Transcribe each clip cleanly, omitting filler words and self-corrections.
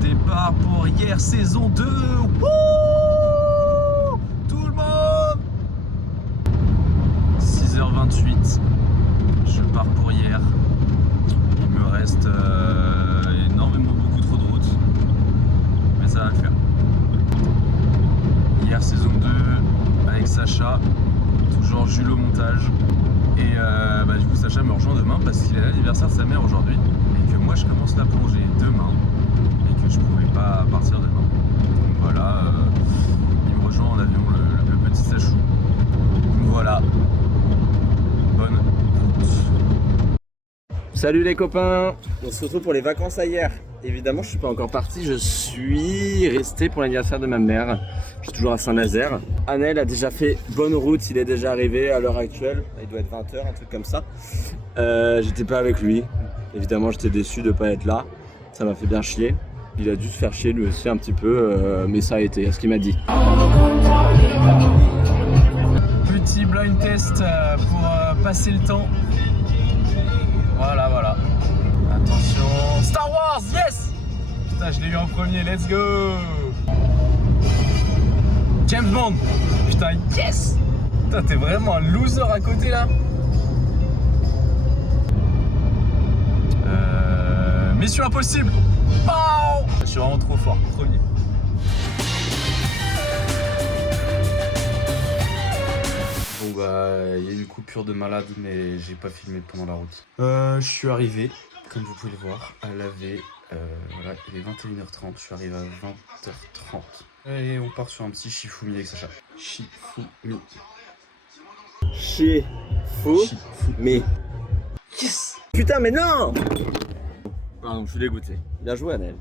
Départ pour hier saison 2. Wouh, tout le monde. 6h28. Je pars pour hier. Il me reste énormément beaucoup trop de route. Mais ça va le faire. Hier saison 2 avec Sacha. Toujours Jules au montage. Et du coup Sacha me rejoint demain parce qu'il est l'anniversaire de sa mère aujourd'hui. Et que moi je commence la plongée demain. Et que je pouvais pas partir demain. Donc voilà, il me rejoint en avion, le petit Sachou. Donc voilà. Bonne route. Salut les copains, on se retrouve pour les vacances à hier. Évidemment je suis pas encore parti, je suis resté pour l'anniversaire de ma mère. Je suis toujours à Saint-Nazaire. Anel a déjà fait bonne route, il est déjà arrivé à l'heure actuelle. Il doit être 20h, un truc comme ça. J'étais pas avec lui. Évidemment j'étais déçu de pas être là. Ça m'a fait bien chier. Il a dû se faire chier lui aussi un petit peu, mais ça a été, à ce qu'il m'a dit. Petit blind test pour passer le temps. Voilà. Attention. Star Wars, yes! Putain, je l'ai eu en premier, let's go! James Bond! Putain, yes! Putain, t'es vraiment un loser à côté là! Mission impossible! Pow! Je suis vraiment trop fort, premier. Bon bah, il y a eu une coupure de malade, mais j'ai pas filmé pendant la route. Je suis arrivé, comme vous pouvez le voir, à laver. Voilà, il est 21h30, je suis arrivé à 20h30. Et on part sur un petit Shifumi avec Sacha. Shifumi. Mais yes! Putain mais non! Pardon, je suis dégoûté. Bien joué Anel.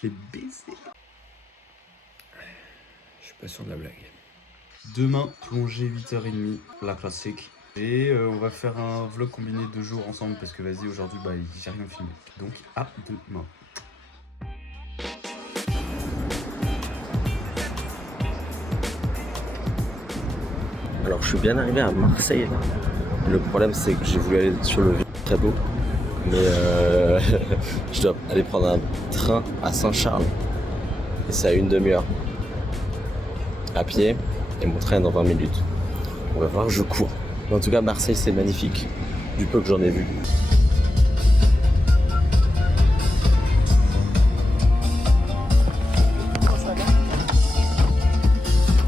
Je l'ai baisé. Je suis pas sûr de la blague. Demain, plongée 8h30, la classique. Et on va faire un vlog combiné 2 jours ensemble parce que vas-y, aujourd'hui, j'ai rien filmé. Donc, à demain. Alors je suis bien arrivé à Marseille. Le problème c'est que j'ai voulu aller sur le cadeau. Mais je dois aller prendre un train à Saint-Charles. Et c'est à une demi-heure. À pied. Et mon train est dans 20 minutes. On va voir, je cours. Mais en tout cas, Marseille, c'est magnifique. Du peu que j'en ai vu.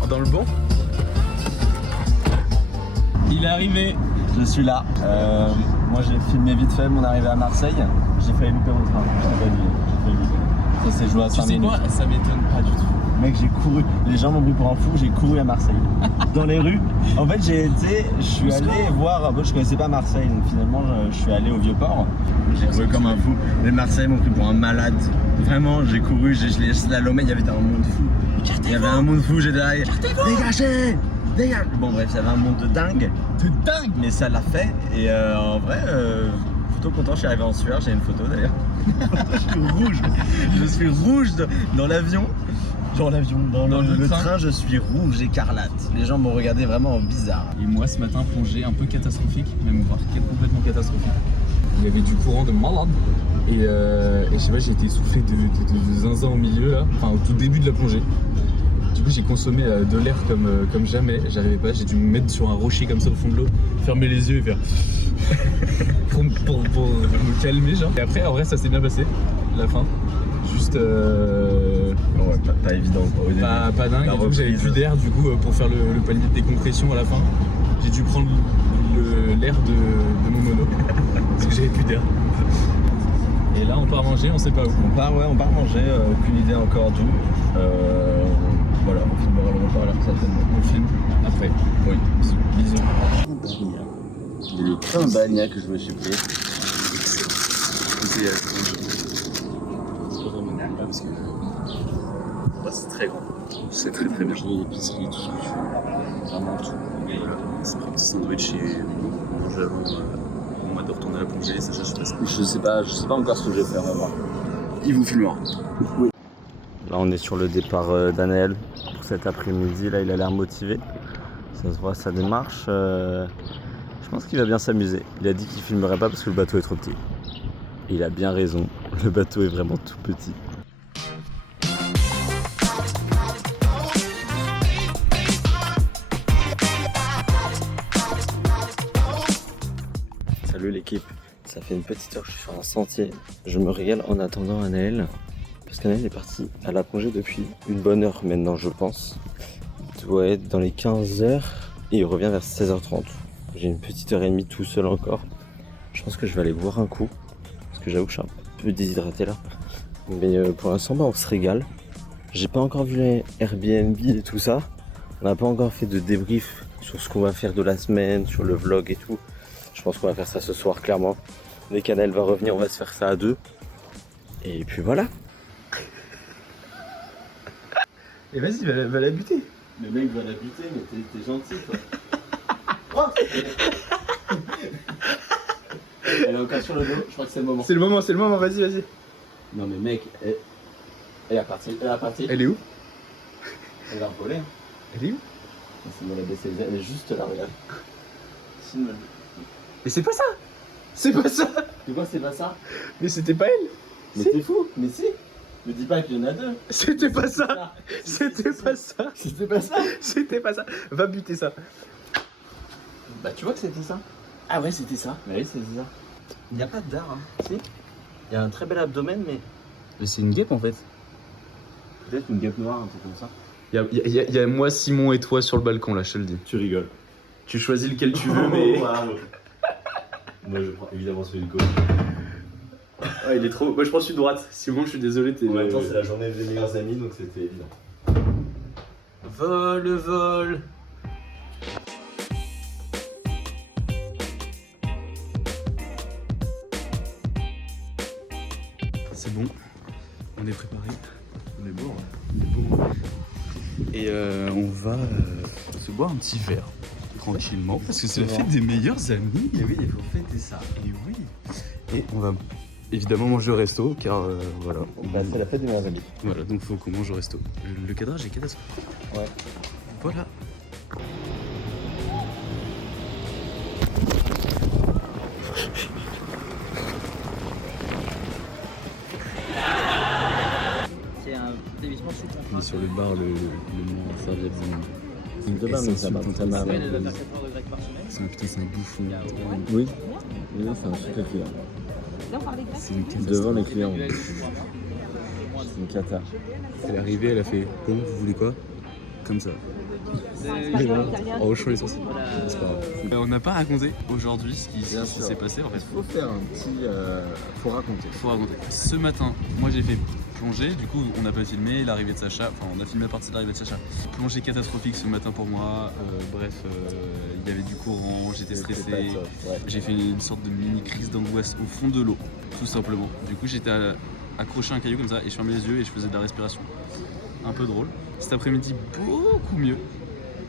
Dans le bon? Il est arrivé. Je suis là. Moi, j'ai filmé vite fait mon arrivée à Marseille. J'ai failli louper mon train. J'ai failli louper. Ça s'est joué à 5 minutes. Tu sais quoi? Ça m'étonne pas du tout. Mec, j'ai couru. Les gens m'ont pris pour un fou. J'ai couru à Marseille. Dans les rues. En fait, je suis allé voir. Je connaissais pas Marseille. Donc finalement, je suis allé au Vieux-Port. J'ai couru comme un fou. Les Marseillais m'ont pris pour un malade. Vraiment, j'ai couru. Je l'ai slalomé. Il y avait un monde fou. Il y avait un monde fou. J'étais là. Dégagez! Bon, bref, ça avait un monde de dingue. De dingue! Mais ça l'a fait. Et en vrai, plutôt content. Je suis arrivé en sueur. J'ai une photo d'ailleurs. Je suis rouge. Je suis rouge dans l'avion. Dans le train, je suis rouge écarlate. Les gens m'ont regardé vraiment bizarre. Et moi, ce matin, plongée un peu catastrophique, même voire complètement catastrophique. Il y avait du courant de malade. Et je sais pas, j'ai été essoufflé de zinzin au milieu là, enfin au tout début de la plongée. Du coup, j'ai consommé de l'air comme jamais. J'arrivais pas, j'ai dû me mettre sur un rocher comme ça au fond de l'eau, fermer les yeux et faire pour me calmer genre. Et après, en vrai, ça s'est bien passé, la fin. Juste ouais, pas évident quoi, au début. Pas dingue, et du coup j'avais plus d'air du coup pour faire le palier de décompression à la fin. J'ai dû prendre l'air de mon mono parce que j'avais plus d'air. Et là on part manger, on sait pas où. On part manger, aucune idée encore d'où. Voilà, on filmera le repas là certainement. On filme après. Oui. Bisous. Il y a le train Bagna que je me suis pris. Parce que c'est très grand. C'est très bien. L'épicerie, tout ce que tu veux. Vraiment tout. Et voilà, c'est un petit sandwich et on mange avant au mois de retourner à la plongée. Ça, je sais pas encore ce que je vais faire, on va voir. Il vous filmera. Oui. Là on est sur le départ d'Anaël pour cet après-midi. Là il a l'air motivé. Ça se voit, ça démarche. Je pense qu'il va bien s'amuser. Il a dit qu'il filmerait pas parce que le bateau est trop petit. Et il a bien raison. Le bateau est vraiment tout petit. Salut l'équipe, ça fait une petite heure que je suis sur un sentier. Je me régale en attendant Anaël. Parce qu'Anaël est parti à la plongée depuis une bonne heure maintenant, je pense. Il doit être dans les 15 heures et il revient vers 16h30. J'ai une petite heure et demie tout seul encore. Je pense que je vais aller boire un coup. Parce que j'avoue que je suis un peu déshydraté là. Mais pour l'instant, on se régale. J'ai pas encore vu les Airbnb et tout ça. On n'a pas encore fait de débrief sur ce qu'on va faire de la semaine, sur le vlog et tout. Je pense qu'on va faire ça ce soir, clairement. Dès qu'Anaël va revenir, on va se faire ça à deux. Et puis voilà. Et vas-y, va la buter. Le mec va la buter, mais t'es gentil, toi. Elle est encore sur le dos, je crois que c'est le moment. C'est le moment, vas-y. Non mais mec, elle est partie. Elle est où? Elle va voler. Elle est où? C'est bon, elle est juste là, regarde. Mais c'est pas ça. C'est pas ça. Tu vois, c'est pas ça. Mais c'était pas elle. Mais Si. t'es fou, mais si. Me dis pas qu'il y en a deux. C'était pas ça. C'était pas ça. C'était pas ça. C'était pas ça. Va buter ça. Bah tu vois que c'était ça. Ah ouais, c'était ça. Bah oui, c'était ça. Il n'y a pas de dard, hein. Si. Il y a un très bel abdomen, mais C'est une guêpe en fait. peut-être une guêpe noire, un truc comme ça. Il y a moi, Simon et toi sur le balcon là, je te le dis. Tu rigoles. Tu choisis lequel tu veux, mais. Moi je prends évidemment celui de gauche. Ouais, il est trop. Moi je prends celui de droite. Simon, je suis désolé, t'es. En même temps, c'est la journée des meilleurs amis, donc c'était évident. Vol. C'est bon, on est préparé. On est bon. Et on va se boire un petit verre tranquillement parce que c'est la fête des meilleurs amis. Et oui, il faut fêter ça. Et oui. Et on va évidemment manger au resto car voilà. Bah, c'est la fête des meilleurs amis. Voilà, donc faut qu'on mange au resto. Le cadrage est catastrophique. Ouais. Voilà. C'est un établissement sous On contrat. est sur le bar le moins serviette du monde. C'est une mais ça va très mal. Ouais, il doit faire 4 heures de grec par semaine. C'est un putain, c'est un bouffon. Oui. Oui, c'est un super client. C'est une catastrophe. Devant les clients. Individuel, C'est une cata. Elle est arrivée, elle a fait bon, vous voulez quoi? Comme ça. En hochant les sourcils. C'est pas grave. On n'a pas raconté aujourd'hui ce qui Bien sûr. s'est passé en fait. Il faut faire un petit. Faut raconter. Faut raconter. Ce matin, moi j'ai fait plongée, du coup on n'a pas filmé l'arrivée de Sacha, enfin on a filmé la partie de l'arrivée de Sacha. Plongée catastrophique ce matin pour moi, il y avait du courant, j'étais stressé, Ouais. j'ai fait une sorte de mini crise d'angoisse au fond de l'eau, tout simplement. Du coup j'étais accroché à un caillou comme ça et je fermais les yeux et je faisais de la respiration. Un peu drôle. Cet après-midi, beaucoup mieux.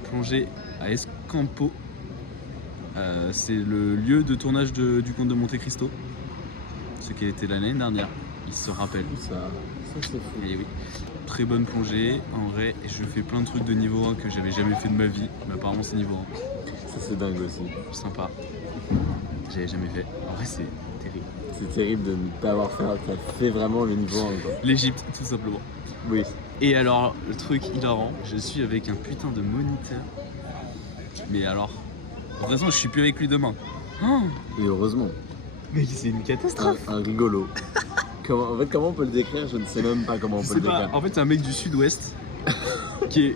Plongée à Escampo. C'est le lieu de tournage du Comte de Monte Cristo. Ce qui a été l'année dernière, il se rappelle. Ça c'est fou. Et oui, très bonne plongée. En vrai, je fais plein de trucs de niveau 1 que j'avais jamais fait de ma vie. Mais apparemment, c'est niveau Ça c'est dingue aussi. 1. Sympa. J'avais jamais fait. En vrai, c'est terrible. C'est terrible de ne pas avoir fait. T'as fait vraiment le niveau 1 quoi. L'Égypte, tout simplement. Oui. Et alors, le truc hilarant, je suis avec un putain de moniteur. Mais alors, de toute façon, je suis plus avec lui demain. Oh, Et heureusement. mais c'est une catastrophe. Un rigolo. Comment on peut le décrire? Je ne sais même pas comment on Je peut sais le pas, décrire. en fait c'est un mec du sud-ouest qui est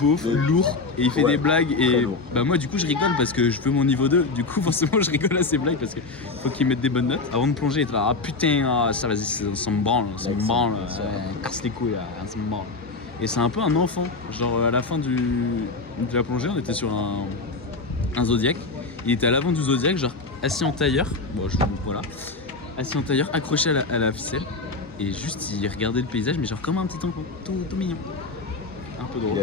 beauf, Oui. lourd et il fait Ouais, des blagues très et lourd. bah moi du coup je rigole parce que je veux mon niveau 2, du coup forcément je rigole à ses blagues parce que faut qu'il mette des bonnes notes. Avant de plonger il était là, ah putain, ça vas-y, ça me branle, casse les couilles, ça me branle. Et c'est un peu un enfant, genre à la fin de la plongée on était sur un Zodiac, il était à l'avant du Zodiac, genre assis en tailleur, voilà, assis en tailleur, accroché à la ficelle. Et juste, il regardait le paysage, mais genre comme un petit enfant, tout mignon. Un peu Il drôle. a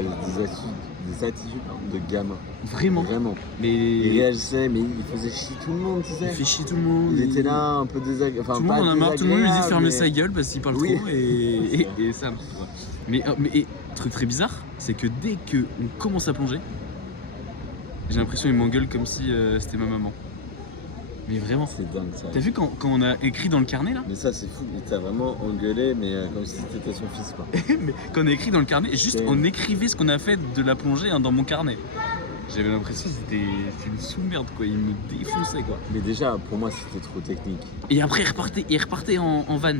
des attitudes de gamin. Vraiment. Vraiment. Il Mais réagissait, mais il faisait chier tout le monde, tu il sais. fait chier tout le monde. Il était là, un peu désagréable. Enfin, Tout le pas monde en a marre, tout le monde lui dit de fermer sa désagréable, gueule parce qu'il parle Oui. trop et ça. Mais truc très bizarre, c'est que dès qu'on commence à plonger, j'ai l'impression qu'il m'engueule comme si c'était ma maman. Mais vraiment. mais c'est dingue ça. T'as vu quand on a écrit dans le carnet là? Mais ça, c'est fou. Il t'a vraiment engueulé, mais comme si t'étais son fils, quoi. Mais quand on a écrit dans le carnet, juste Ok. on écrivait ce qu'on a fait de la plongée hein, dans mon carnet. J'avais l'impression que c'était une sous-merde quoi, il me défonçait quoi. Mais déjà, pour moi, c'était trop technique. Et après il repartait en van.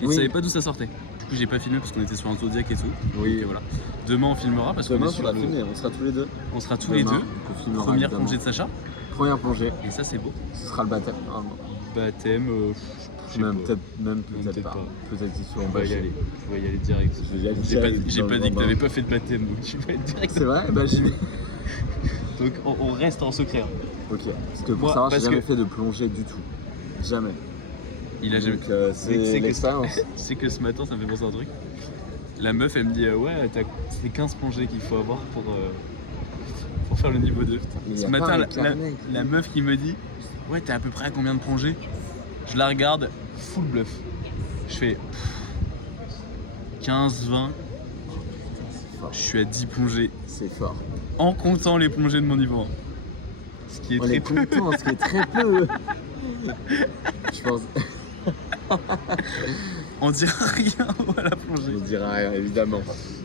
Il Oui. savait pas d'où ça sortait. Du coup j'ai pas filmé parce qu'on était sur un Zodiac et tout. Oui. Donc, voilà. Demain on filmera parce qu'on Demain, est on sur sera filmés, on sera tous les deux. On sera tous les Demain, deux. on filmera, Première évidemment. plongée de Sacha. Première plongée, Et ça c'est beau. ce sera le baptême. normalement. Baptême, je sais Même pas. peut-être pas. Peut-être qu'ils seront On va y bâchés. aller. Je vais y aller direct. Je vais y aller J'ai pas, direct j'ai dans pas le dit que bain. t'avais pas fait de baptême donc tu vas être direct. C'est vrai? Bah, je suis. Donc on reste en secret. hein. Ok. Parce que pour Moi, savoir, j'ai parce jamais que- fait de plongée du tout. Jamais. Il a jamais. Donc, Tu sais c'est que- l'expérience. Tu sais que ce matin ça me fait penser à un truc. La meuf elle me dit ouais c'est 15 plongées qu'il faut avoir pour faire le niveau 2. Il y Ce a matin pas un la carnet. meuf qui me dit ouais t'es à peu près à combien de plongées? Je la regarde, full bluff. Je fais 15, 20, je suis à 10 plongées C'est fort. en comptant les plongées de mon niveau 1. Ce qui est On très est peu. content, ce qui est très peu. Je pense. On dira rien à la Je plongée. ne dira rien, évidemment.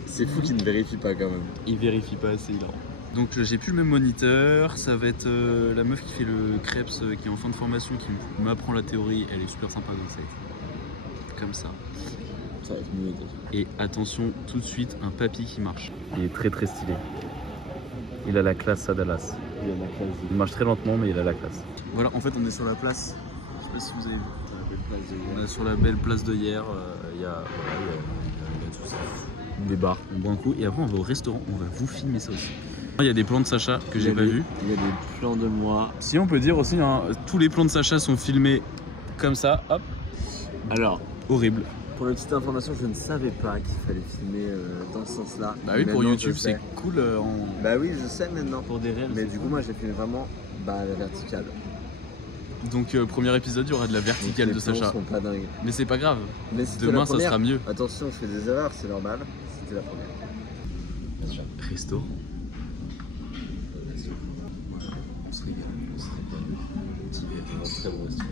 C'est fou qu'ils ne vérifient pas quand même. Il vérifie pas assez, hilarant. Donc j'ai plus le même moniteur, ça va être la meuf qui fait le Krebs qui est en fin de formation qui m'apprend la théorie, elle est super sympa comme ça. Comme ça. Ça va être mieux déjà. Et attention, tout de suite, un papy qui marche. Il est très très stylé. Il a la classe à Dallas. Il y en a 15. Il marche très lentement, mais il a la classe. Voilà, en fait on est sur la place, je sais pas si vous avez vu. On est sur la belle place de hier, il y a tout ça. Des bars, on boit un coup et après on va au restaurant, on va vous filmer ça aussi. Il y a des plans de Sacha que j'ai pas vus. Il y a des plans de moi. Si on peut dire aussi, hein, tous les plans de Sacha sont filmés comme ça, hop, Alors, horrible. pour une petite information, je ne savais pas qu'il fallait filmer dans ce sens-là. Bah oui, pour Maintenant, YouTube je sais. c'est cool Bah oui, je sais maintenant. pour des réels. Mais du coup, moi, j'ai filmé vraiment à la verticale. Donc premier épisode, il y aura de la verticale Donc, de les plans Sacha. sont pas dingues. Mais c'est pas grave, Mais c'était demain la ça première. sera mieux. Attention, je fais des erreurs, c'est normal. C'était la première. Resto. On se régale, on se régale. Un très bon restaurant.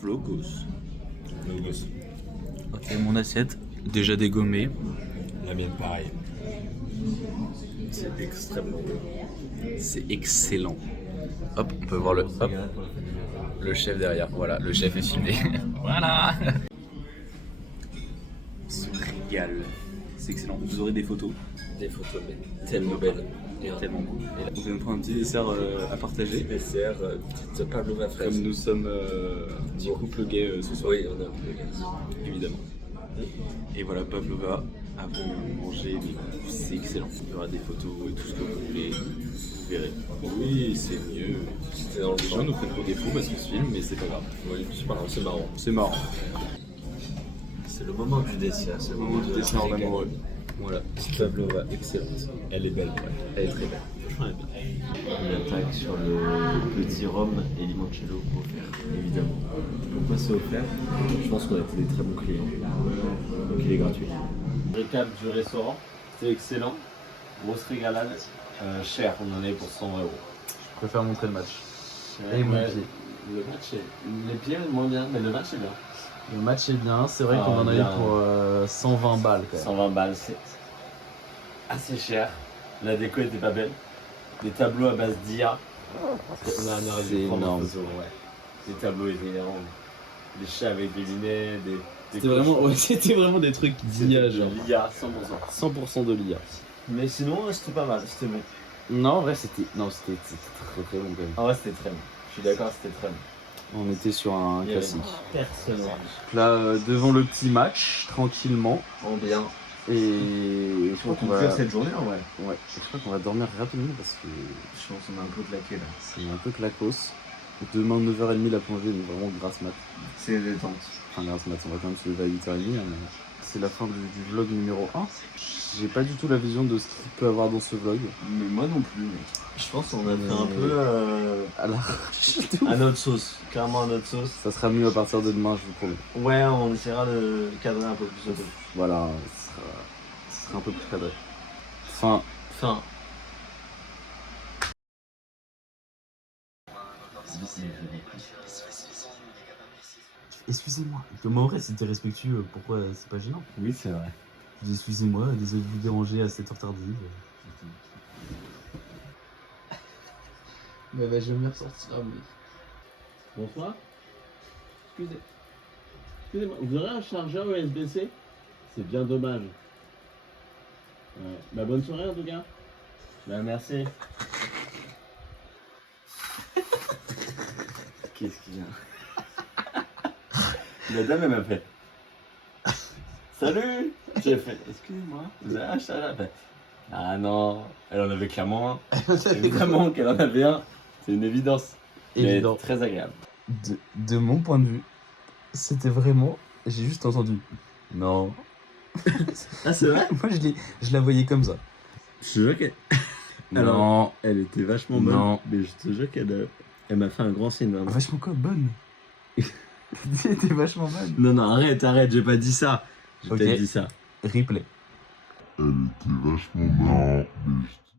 Vlogos. Ok, mon assiette, déjà dégommée. La mienne, pareil. C'est extrêmement bon. C'est excellent. Hop, on peut voir le chef derrière. Voilà, le chef est filmé. Voilà. On se régale. C'est excellent. Vous aurez des photos. Des photos, mais tellement belles. Et Tellement beau. On vient de prendre un petit dessert à partager. dessert, petite pavlova fraise. Comme nous sommes un petit couple gay ce soir. Oui, on a un peu Évidemment. Et voilà, pavlova, avant de manger, mais c'est excellent. Il y aura des photos et tout ce que vous voulez, vous verrez. Oui, c'est mieux. C'était dans le Les gens nous prennent pour des fous parce qu'on se filme, mais c'est pas grave. Oui, c'est pas grave, c'est marrant. C'est marrant. C'est le moment du dessert, c'est le moment Du dessert en amoureux. Voilà. Petite pavlova excellente. Elle est belle, ouais. Elle est très belle. Franchement, elle est bien. On attaque sur le petit rhum et limoncello offert, évidemment. Pourquoi c'est offert? Je pense qu'on a été des très bons clients. Donc il est gratuit. Récap du restaurant, c'était excellent. Grosse régalade. Cher, on en est pour 100 €. Je préfère montrer le match. Et mon pied. Le match est. Les pieds moins bien, mais le match est bien. Le match est bien, c'est vrai Ah, qu'on en a eu bien. pour 120 balles quand même. 120 balles, c'est assez cher. La déco était pas belle. Des tableaux à base d'IA. C'est énorme. Les tableaux étaient énormes. Des chats avec des lunettes, des C'était vraiment, ouais, c'était vraiment des trucs d'IA, genre. l'IA, 100%. 100% de l'IA. Mais sinon, c'était pas mal, c'était bon. Non, en vrai, c'était très très bon quand même. En vrai, c'était très bon. Je suis d'accord, c'était très bon. On était sur un Il y avait classique. personne. Là, devant le petit match, tranquillement. En bien. Et je Je crois crois qu'on va faire cette journée en vrai. Ouais, je crois qu'on va dormir rapidement parce que Je pense qu'on a un peu claqué là. c'est un peu clacos. Demain 9h30 la plongée, donc vraiment grasse mat. C'est détente. Enfin grasse mat, on va quand même se lever à 8h30. Mais c'est la fin du vlog numéro 1. J'ai pas du tout la vision de ce qu'il peut avoir dans ce vlog. Mais moi non plus, mec. Je pense qu'on a fait un Mais- peu Alors, à notre sauce. Clairement à notre sauce. ça sera mieux à partir de demain, je vous promets. Ouais, on essaiera de cadrer un peu plus au début. Voilà, ce sera un peu plus cadré. Fin. Fin. Excusez-moi, Thomas Aurel, c'était respectueux, pourquoi c'est pas gênant? Oui, c'est vrai. Excusez-moi, désolé de vous déranger à cette heure tardive. Mais bah, je vais me ressortir, mais. Bonsoir. Excusez-moi, vous aurez un chargeur USB-C? C'est bien dommage. Ouais. Bah, bonne soirée en tout cas. Bah, merci. Qu'est-ce qu'il y a? La dame, elle m'a fait. Salut! J'ai fait, excusez-moi, vous avez un chargeur? Elle fait, ah non, elle en avait clairement un. Évidemment qu'elle en avait un. C'est une évidence. Évident. Mais très agréable. De mon point de vue, c'était vraiment. J'ai juste entendu. Non. Ah, c'est vrai? Moi, je la voyais comme ça. Je te jure qu'elle. Alors, Non. elle était vachement bonne. Non. Mais je te jure elle m'a fait un grand signe. Vraiment. Vachement quoi, bonne. Elle était vachement bonne. Non, non, arrête, j'ai pas dit ça. J'ai Ok. peut-être dit ça. Replay. Elle était vachement marrante, mais